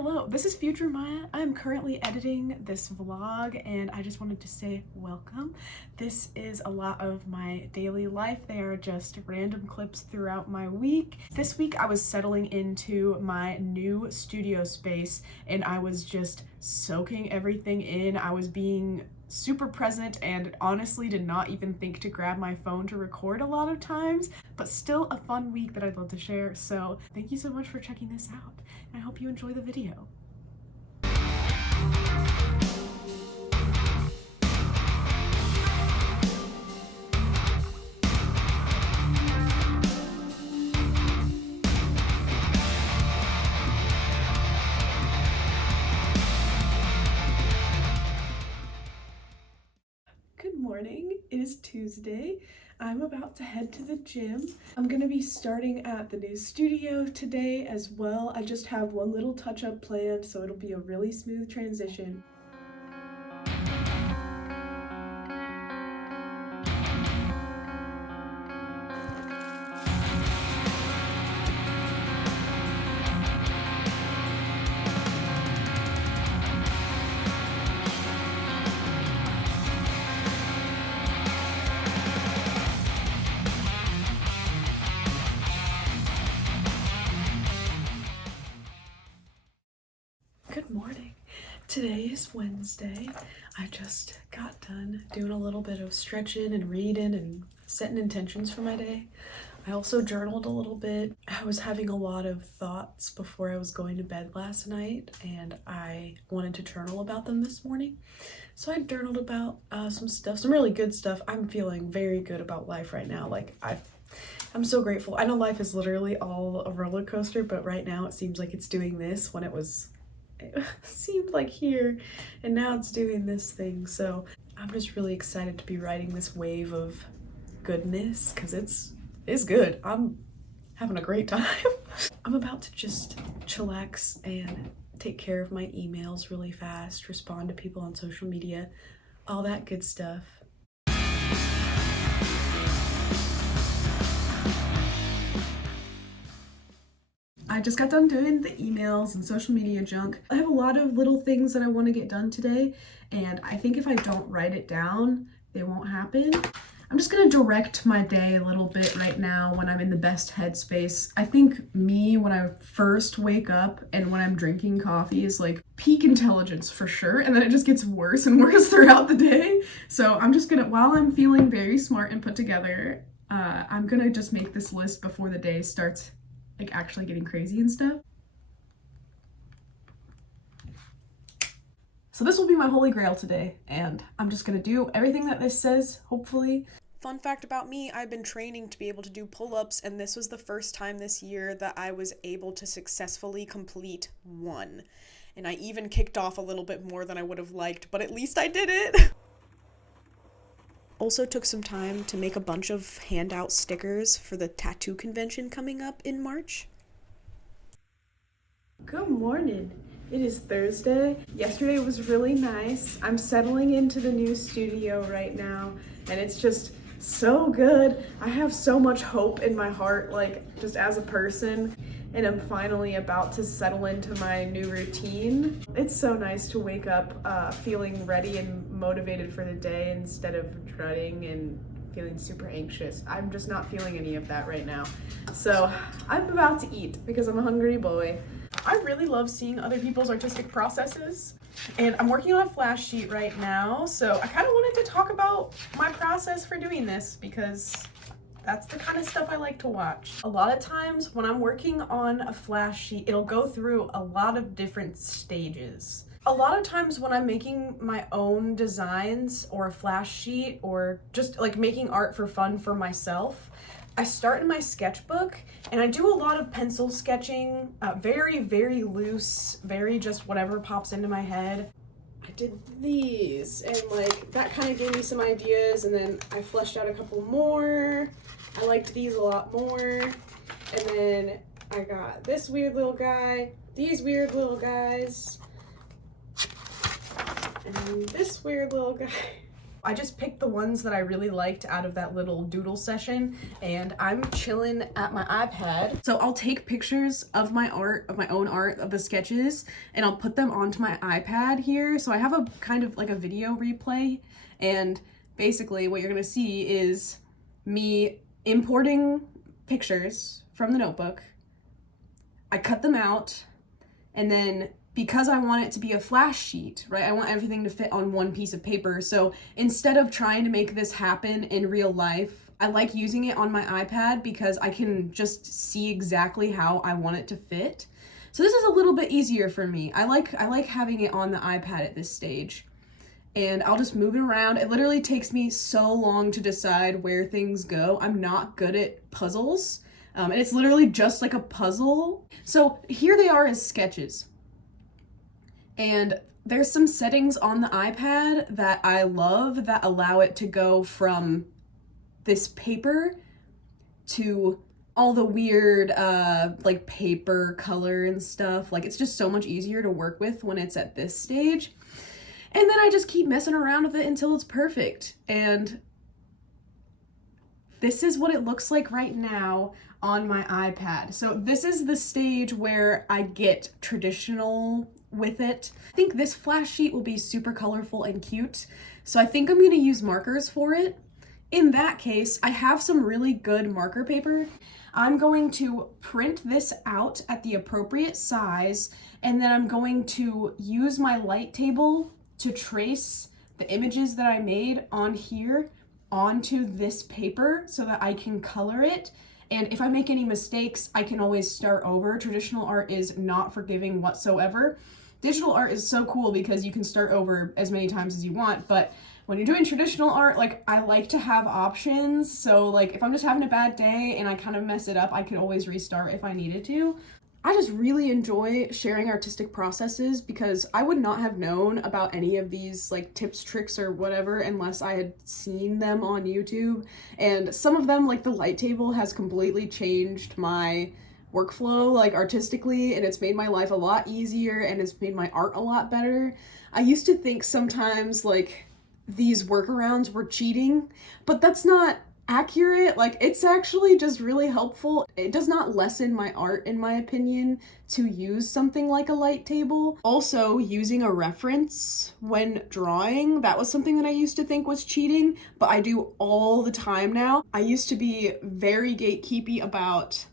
Hello, this is Future Maya. I am currently editing this vlog and I just wanted to say welcome. This is a lot of my daily life. They are just random clips throughout my week. This week I was settling into my new studio space and I was just soaking everything in. I was being super present and honestly did not even think to grab my phone to record a lot of times, but still a fun week that I'd love to share. So thank you so much for checking this out. I hope you enjoy the video. Good morning, it is Tuesday. I'm about to head to the gym. I'm gonna be starting at the new studio today as well. I just have one little touch-up planned, so it'll be a really smooth transition. Good morning. Today is Wednesday. I just got done doing a little bit of stretching and reading and setting intentions for my day. I also journaled a little bit. I was having a lot of thoughts before I was going to bed last night and I wanted to journal about them this morning. So I journaled about some really good stuff. I'm feeling very good about life right now. I'm so grateful. I know life is literally all a roller coaster, but right now it seems like it's doing this when it seemed like here, and now it's doing this thing. So I'm just really excited to be riding this wave of goodness because it's good. I'm having a great time. I'm about to just chillax and take care of my emails really fast, respond to people on social media, all that good stuff. I just got done doing the emails and social media junk. I have a lot of little things that I want to get done today, and I think if I don't write it down, they won't happen. I'm just gonna direct my day a little bit right now when I'm in the best headspace. I think me, when I first wake up and when I'm drinking coffee, is like peak intelligence for sure, and then it just gets worse and worse throughout the day. So I'm just gonna, while I'm feeling very smart and put together, I'm gonna just make this list before the day starts like actually getting crazy and stuff. So this will be my holy grail today, and I'm just gonna do everything that this says, hopefully. Fun fact about me, I've been training to be able to do pull-ups, and this was the first time this year that I was able to successfully complete one. And I even kicked off a little bit more than I would have liked, but at least I did it! Also took some time to make a bunch of handout stickers for the tattoo convention coming up in March. Good morning. It is Thursday. Yesterday was really nice. I'm settling into the new studio right now, and it's just so good. I have so much hope in my heart, like just as a person, and I'm finally about to settle into my new routine. It's so nice to wake up feeling ready and motivated for the day instead of dreading and feeling super anxious. I'm just not feeling any of that right now. So I'm about to eat because I'm a hungry boy. I really love seeing other people's artistic processes, and I'm working on a flash sheet right now, so I kind of wanted to talk about my process for doing this because that's the kind of stuff I like to watch. A lot of times when I'm working on a flash sheet, it'll go through a lot of different stages. A lot of times when I'm making my own designs or a flash sheet or just like making art for fun for myself, I start in my sketchbook and I do a lot of pencil sketching, very, very loose, very just whatever pops into my head. I did these and like that kind of gave me some ideas, and then I fleshed out a couple more. I liked these a lot more. And then I got this weird little guy, these weird little guys, and this weird little guy. I just picked the ones that I really liked out of that little doodle session, and I'm chilling at my iPad. So I'll take pictures of my art, of my own art, of the sketches, and I'll put them onto my iPad here. So I have a kind of like a video replay, and basically what you're gonna see is me importing pictures from the notebook. I cut them out, and then because I want it to be a flash sheet, right? I want everything to fit on one piece of paper. So instead of trying to make this happen in real life, I like using it on my iPad because I can just see exactly how I want it to fit. So this is a little bit easier for me. I like having it on the iPad at this stage. And I'll just move it around. It literally takes me so long to decide where things go. I'm not good at puzzles. And it's literally just like a puzzle. So here they are as sketches. And there's some settings on the iPad that I love that allow it to go from this paper to all the weird like paper color and stuff. Like, it's just so much easier to work with when it's at this stage. And then I just keep messing around with it until it's perfect. And this is what it looks like right now on my iPad. So this is the stage where I get traditional with it. I think this flash sheet will be super colorful and cute. So I think I'm gonna use markers for it. In that case, I have some really good marker paper. I'm going to print this out at the appropriate size, and then I'm going to use my light table to trace the images that I made on here onto this paper so that I can color it. And if I make any mistakes, I can always start over. Traditional art is not forgiving whatsoever. Digital art is so cool because you can start over as many times as you want, but when you're doing traditional art, like, I like to have options. So like, if I'm just having a bad day and I kind of mess it up, I could always restart if I needed to. I just really enjoy sharing artistic processes because I would not have known about any of these like tips, tricks, or whatever unless I had seen them on YouTube. And some of them, like the light table, has completely changed my workflow, like artistically, and it's made my life a lot easier and it's made my art a lot better. I used to think sometimes like these workarounds were cheating, but that's not accurate. Like, it's actually just really helpful. It does not lessen my art, in my opinion, to use something like a light table. Also, using a reference when drawing, that was something that I used to think was cheating, but I do all the time now. I used to be very gatekeepy about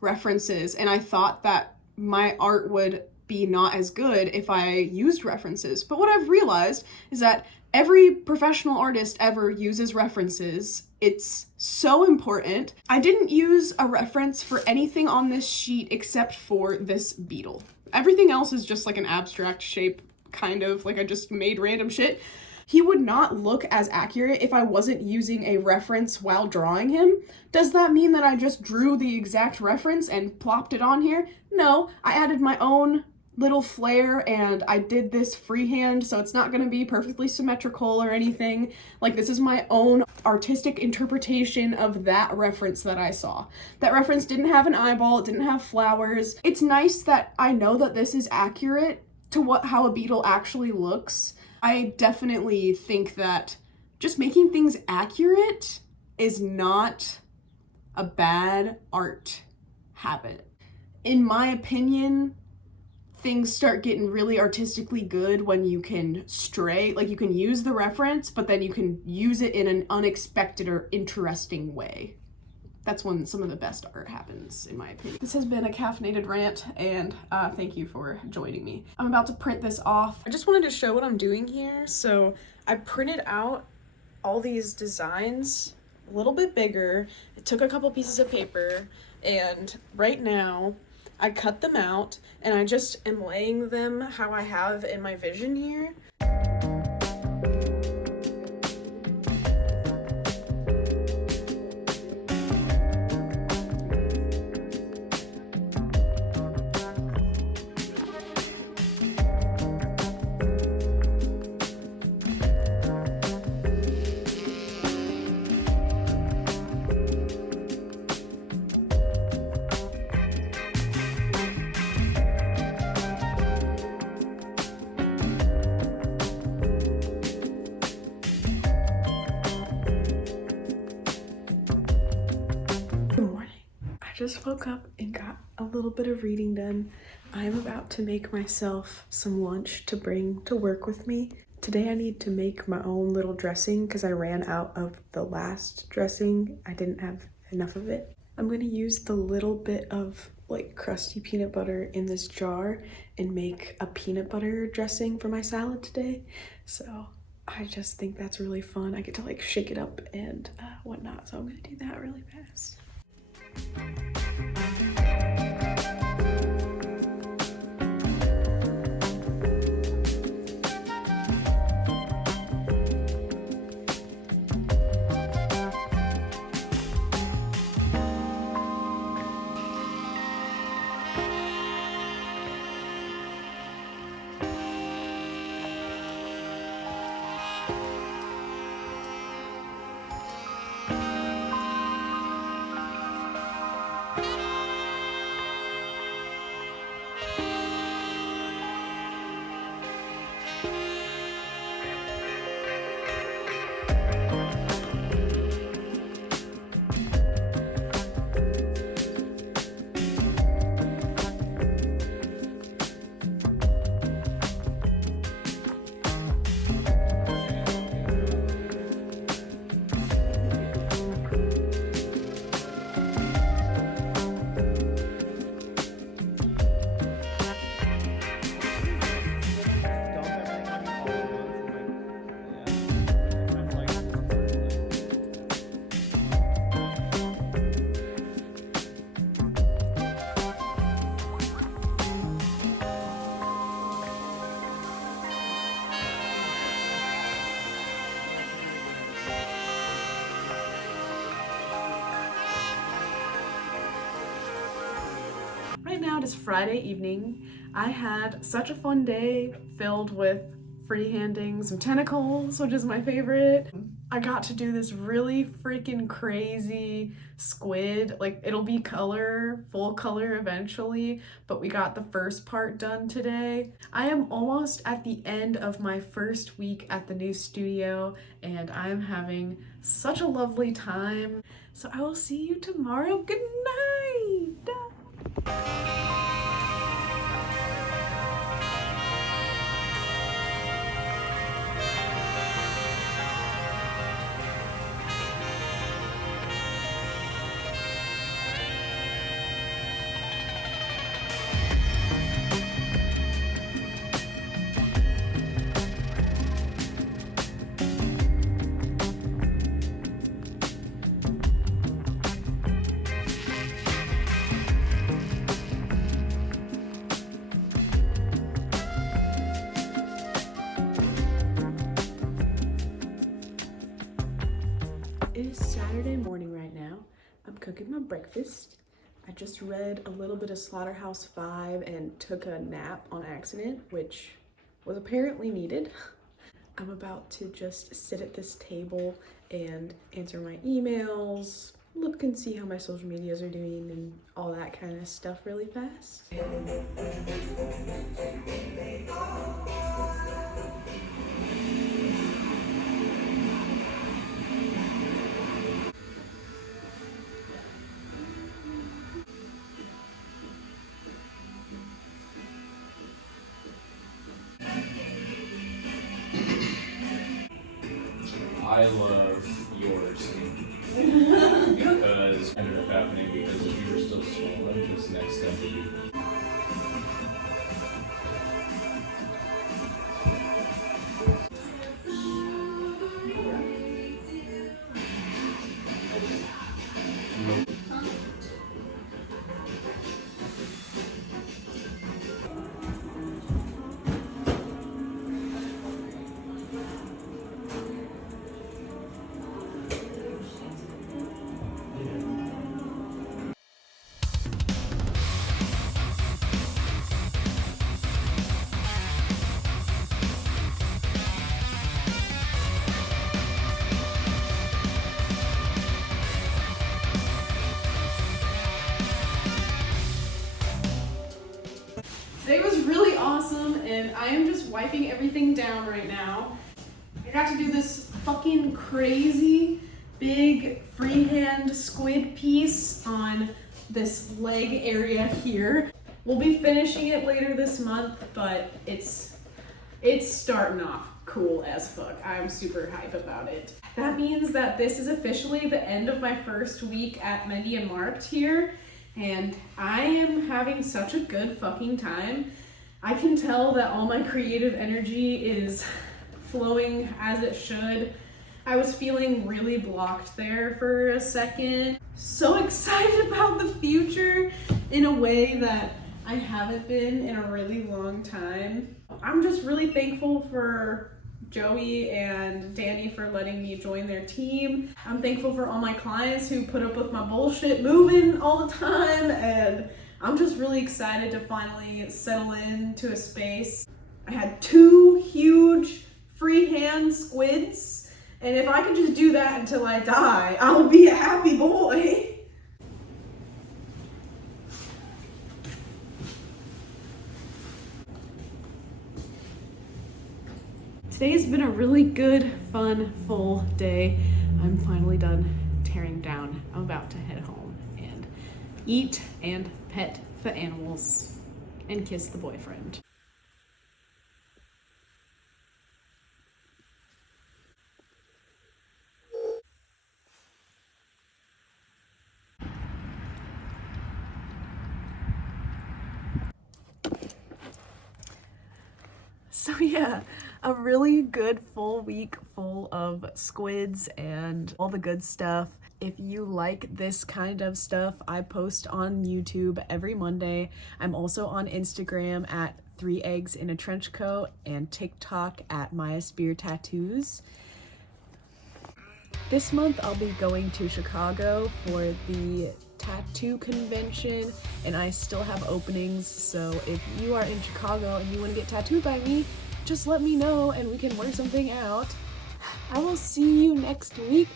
references, and I thought that my art would be not as good if I used references. But what I've realized is that every professional artist ever uses references. It's so important. I didn't use a reference for anything on this sheet except for this beetle. Everything else is just like an abstract shape, kind of like I just made random shit. He would not look as accurate if I wasn't using a reference while drawing him. Does that mean that I just drew the exact reference and plopped it on here? No, I added my own little flair and I did this freehand, so it's not gonna be perfectly symmetrical or anything. Like, this is my own artistic interpretation of that reference that I saw. That reference didn't have an eyeball, it didn't have flowers. It's nice that I know that this is accurate to how a beetle actually looks. I definitely think that just making things accurate is not a bad art habit. In my opinion, things start getting really artistically good when you can stray, like you can use the reference, but then you can use it in an unexpected or interesting way. That's when some of the best art happens, in my opinion. This has been a caffeinated rant, and thank you for joining me. I'm about to print this off. I just wanted to show what I'm doing here. So I printed out all these designs a little bit bigger. It took a couple pieces of paper, and right now I cut them out, and I just am laying them how I have in my vision here. I just woke up and got a little bit of reading done. I'm about to make myself some lunch to bring to work with me. Today I need to make my own little dressing because I ran out of the last dressing. I didn't have enough of it. I'm gonna use the little bit of like crusty peanut butter in this jar and make a peanut butter dressing for my salad today. So I just think that's really fun. I get to like shake it up and whatnot. So I'm gonna do that really fast. Right now it is Friday evening. I had such a fun day filled with freehanding some tentacles, which is my favorite. I got to do this really freaking crazy squid. Like, it'll be full color eventually, but we got the first part done today. I am almost at the end of my first week at the new studio and I'm having such a lovely time. So I will see you tomorrow. Good night. It is Saturday morning right now. I'm cooking my breakfast. I just read a little bit of Slaughterhouse-5 and took a nap on accident, which was apparently needed. I'm about to just sit at this table and answer my emails, look and see how my social medias are doing and all that kind of stuff really fast. I love yours because ended up happening because if you were still swollen, this next step would be. Today was really awesome, and I am just wiping everything down right now. I got to do this fucking crazy big freehand squid piece on this leg area here. We'll be finishing it later this month, but it's starting off cool as fuck. I'm super hype about it. That means that this is officially the end of my first week at Mendy and Marked here, and I am having such a good fucking time. I can tell that all my creative energy is flowing as it should. I was feeling really blocked there for a second. So excited about the future in a way that I haven't been in a really long time. I'm just really thankful for Joey and Danny for letting me join their team. I'm thankful for all my clients who put up with my bullshit moving all the time, and I'm just really excited to finally settle into a space. I had 2 huge freehand squids, and if I could just do that until I die, I'll be a happy boy. Today's been a really good, fun, full day. I'm finally done tearing down. I'm about to head home and eat and pet the animals and kiss the boyfriend. So yeah, a really good full week full of squids and all the good stuff. If you like this kind of stuff, I post on YouTube every Monday. I'm also on Instagram at 3 eggs in a trench coat and TikTok at Maya Spear Tattoos. This month I'll be going to Chicago for the tattoo convention, and I still have openings, so if you are in Chicago and you want to get tattooed by me, just let me know and we can work something out. I will see you next week